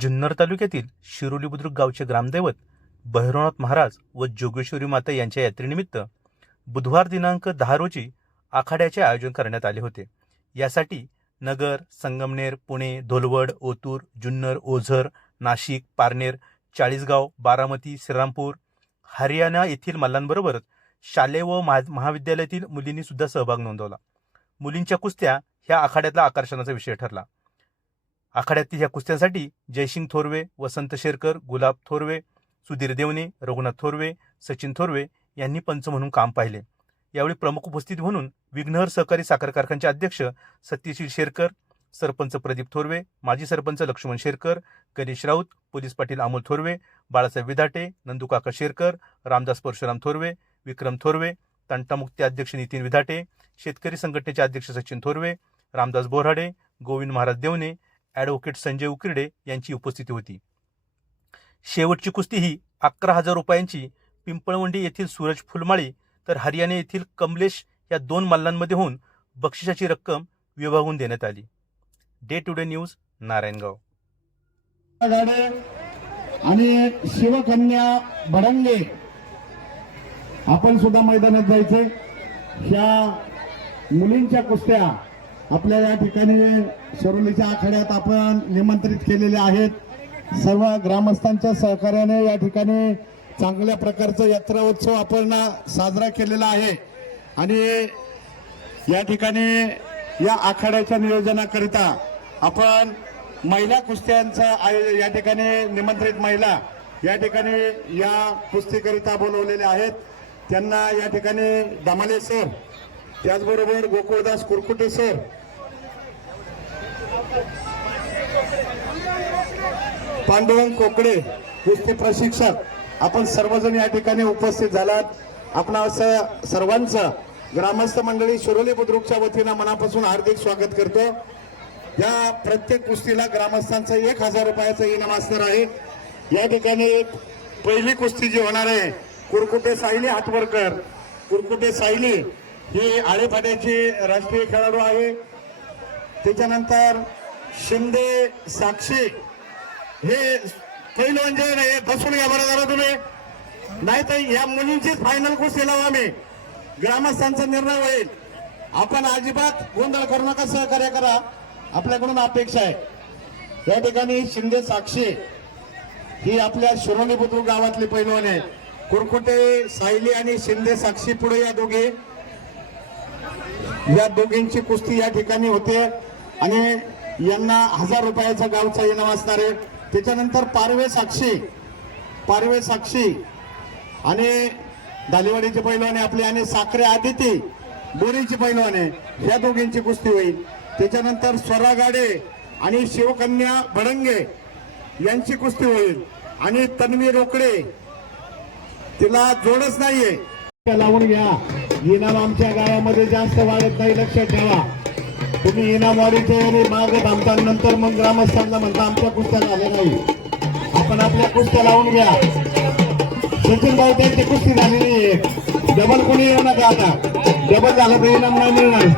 जुन्नर तालुक्यातील शिरोली बुद्रुक गावचे ग्रामदैवत भैरवनाथ महाराज व जोगेश्वरी माता यांच्या यात्रेनिमित्त बुधवार दिनांक दहा रोजी आखाड्याचे आयोजन करण्यात आले होते. यासाठी नगर संगमनेर पुणे धोलवड ओतूर जुन्नर ओझर नाशिक पारनेर चाळीसगाव बारामती श्रीरामपूर हरियाणा येथील मल्लांबरोबरच शालेय व महा महाविद्यालयातील मुलींनी सुद्धा सहभाग नोंदवला. मुलींच्या कुस्त्या ह्या आखाड्यातला आकर्षणाचा विषय ठरला. आखाड्यातील ह्या कुस्त्यांसाठी जयसिंग थोरवे वसंत शेरकर गुलाब थोरवे सुधीर देवणे रघुनाथ थोरवे सचिन थोरवे यांनी पंच म्हणून काम पाहिले. यावेळी प्रमुख उपस्थित म्हणून विघ्नहर सहकारी साखर कारखान्याचे अध्यक्ष सत्यशील शेरकर सरपंच प्रदीप थोरवे माजी सरपंच लक्ष्मण शेरकर गणेश राऊत पोलीस पाटील अमोल थोरवे बाळासाहेब विधाटे नंदुकाका शेरकर रामदास परशुराम थोरवे विक्रम थोरवे तंटामुक्ती अध्यक्ष नितीन विधाटे शेतकरी संघटनेचे अध्यक्ष सचिन थोरवे रामदास बोराडे गोविंद महाराज देवणे ॲडव्होकेट संजय उकिरडे यांची उपस्थिती होती. शेवटची कुस्ती ही अकरा हजार रुपयांची पिंपळवंडी येथील सूरज फुलमाळी तर हरियाणा येथील कमलेश या दोन मल्लांमध्ये होऊन बक्षिसाची रक्कम विभागून देण्यात आली. Day to day news Narayangaon. आणि शिवकन्या भडंगे आपण सुद्धा मैदानात जायचे. ह्या मुलींच्या कुस्त्या आपल्या या ठिकाणी शरोलीच्या आखाड्यात आपण निमंत्रित केलेले आहेत. सर्व ग्रामस्थांच्या सहकार्याने या ठिकाणी चांगल्या प्रकारचा यात्रा उत्सव आपण साजरा केलेला आहे. आणि या ठिकाणी या आखाड्याच्या नियोजनाकरिता आपण महिला कुस्त्यांचा आयोजन या ठिकाणी निमंत्रित महिला या ठिकाणी या कुस्तीकरिता बोलवलेले आहेत. त्यांना या ठिकाणी दमाले सर त्याचबरोबर गोकुळदास कुरकुटे सर पांडुरंग कोकडे कुस्ती प्रशिक्षक. आपण सर्वजण या ठिकाणी उपस्थित झालात. आपण असं सर्वांचं ग्रामस्थ मंडळी शिरोली बुद्रुकच्या वतीनं मनापासून हार्दिक स्वागत करतो. या प्रत्येक कुस्तीला ग्रामस्थांचं एक हजार रुपयाचं इनाम असणार आहे. या ठिकाणी एक पहिली कुस्ती जी होणार आहे कुरकुटे सायली हातवरकर. कुरकुटे सायली ही आळेफाट्याची राष्ट्रीय खेळाडू आहे. त्याच्यानंतर शिंदे साक्षी. हे पहिलं म्हणजे नाही बसून घ्या बरं जरा तुम्ही. नाही तर या मुलींचीच फायनल कुस्ती लावू आम्ही. ग्रामस्थांचा निर्णय होईल. आपण अजिबात गोंधळ करू नका सहकार्य करा. आपल्याकडून अपेक्षा आहे. या ठिकाणी शिंदे साक्षी. ही आपल्या शिरोली बुद्रुक गावातली पैलवान आहे. कुरकुटे सायली आणि शिंदे साक्षी पुढे या दोघे. या दोघींची कुस्ती या ठिकाणी होते. आणि यांना हजार रुपयाचा गावचा इनाम असणार आहे. त्याच्यानंतर पारवे साक्षी पारवे साक्षी आणि दालिवाडीचे पैलवाने आपले आणि साखरे आदिती बोरीची पैलवाने ह्या दोघींची कुस्ती होईल. त्याच्यानंतर स्वरा गाडे आणि शिवकन्या भडंगे यांची कुस्ती होईल. आणि तन्वी रोकडे तिला जोडच नाहीये. लावून घ्या. इनाम आमच्या गावामध्ये जास्त वाढत नाही लक्षात ठेवा. तुम्ही इनामवाडीचे आणि माग थांबता नंतर मग ग्रामस्थांना म्हणता आमच्या कुस्त्या झाल्या नाही. आपण आपल्या कुस्त्या लावून घ्या. सचिन भाऊ त्यांची कुस्ती झालेली नाही डबल कोणी येऊ नका आता. डबल झालं तर इनाम नाही मिळणार.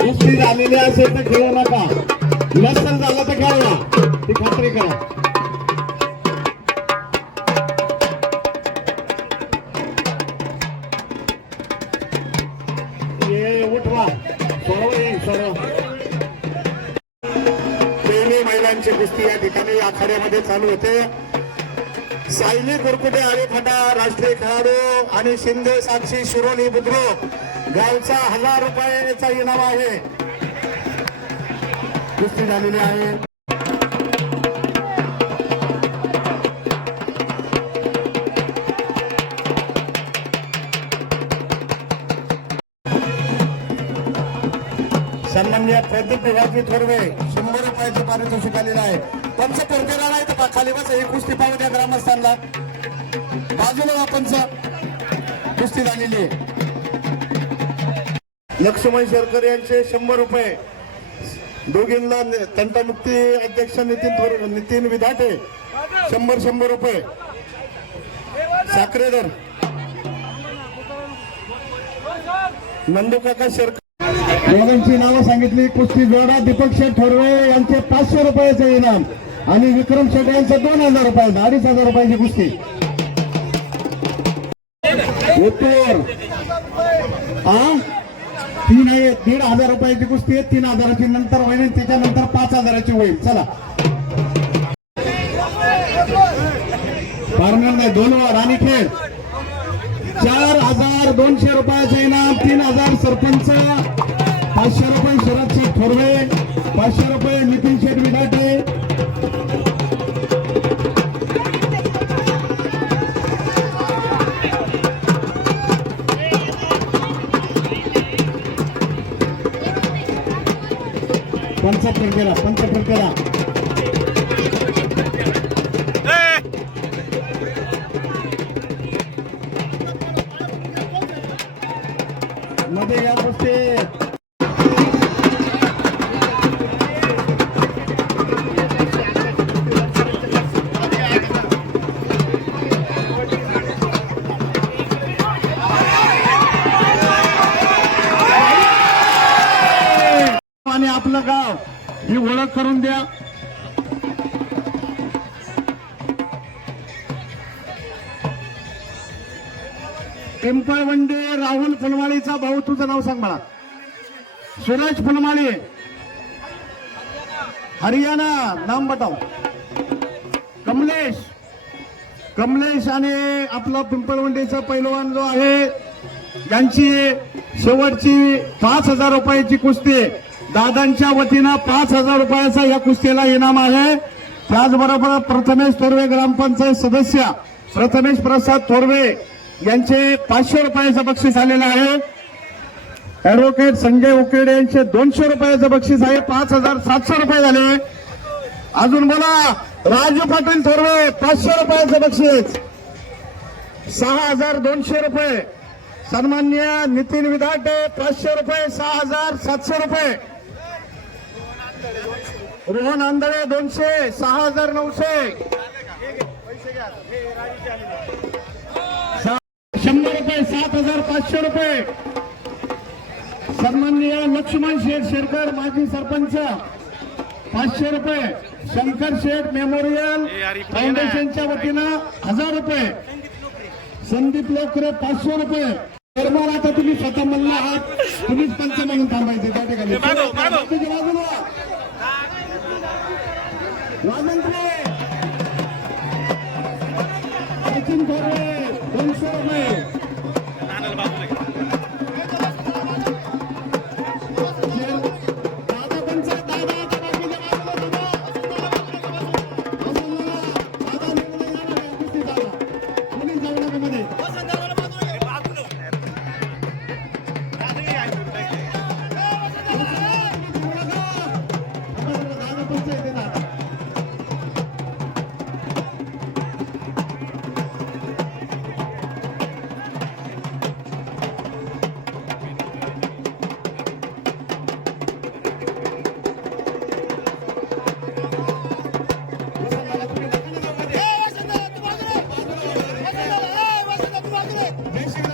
कुस्ती झालेली असेल तर खेळू नका. नसल झालं तर खेळा ती खात्री करा. आखाड्यामध्ये चालू होते. सायली कुरकुटे आळेफाटा राष्ट्रीय खेळाडू आणि शिंदे साक्षी शिरोली बुद्रुक. गावचा हजार रुपयाचा इनाम आहे. कुस्ती झालेली आहे. सन्मान्य प्रदीप विभागी थोरवे शंभर रुपयाचे पारितोषिक आलेलं आहे. पंच पोरतेला नाही तर खाली बस ही कुस्ती पाहू द्या ग्रामस्थांना. बाजूला पंच. कुस्ती झालेली आहे. लक्ष्मण शेरकर यांचे शंभर रुपये. दोघींना तंटामुक्ती अध्यक्ष नितीन थोर नितीन विधाटे. शंभर शंभर रुपये. साखरेदर. नंदू काका शेरकर. दोघांची नावं सांगितली. कुस्ती जोडा दीपक शेठ थोरवे यांचे पाचशे रुपयाचे इनाम. आणि विक्रम शेट यांचं दोन हजार रुपयाचं अडीच हजार रुपयाची कुस्ती. तीन आहे दीड हजार रुपयाची कुस्ती आहे तीन हजाराची नंतर होईल त्याच्यानंतर पाच हजाराची होईल. चला. पारणार नाही दोन वर आणि खेळ चार हजार दोनशे रुपयाचे इनाम तीन हजार सरपंच. पाचशे रुपये शरद शेठ थोरवे पाचशे रुपये नितीन शेठ विधाटे पंचाहत्तर केला पंचाहत्तर केला. मध्ये या गोष्टी. आणि आपलं गाव ही ओळख करून द्या. पिंपळवंडे राहुल फुलमाळीचा भाऊ तुझं नाव सांग मला. सुरेश फुलमाळी. हरियाणा नाम बताव कमलेश. कमलेश आणि आपला पिंपळवंडीचा पैलवान जो आहे यांची शेवटची पाच हजार रुपयाची कुस्ती दादांच्या वतीनं पाच हजार रुपयाचा या कुस्तीला इनाम आहे. त्याचबरोबर प्रथमेश तोरवे ग्रामपंचायत सदस्य प्रथमेश प्रसाद थोरवे यांचे पाचशे रुपयाचं बक्षीस आलेलं आहे. ऍडव्होकेट संजय उकेडे यांचे दोनशे रुपयाचं बक्षीस आहे. पाच हजार सातशे रुपये झाले. अजून बोला राजू पाटील थोरवे पाचशे रुपयाचं बक्षीस. सहा हजार दोनशे रुपये. सन्मान्य नितीन विधाटे पाचशे रुपये. सहा हजार सातशे रुपये. रोहन आंधळे दोनशे सहा हजार नऊशे. शंभर रुपये सात हजार पाचशे रुपये. सन्माननीय लक्ष्मण शेठ शेरकर माजी सरपंच पाचशे रुपये. शंकर शेठ मेमोरियल फाउंडेशनच्या वतीनं हजार रुपये. संदीप लोकरे पाचशे रुपये. आता तुम्ही स्वतः म्हणले आहात. तुम्हीच पंच म्हणून थांबायचे त्या ठिकाणी. ದೇಶದ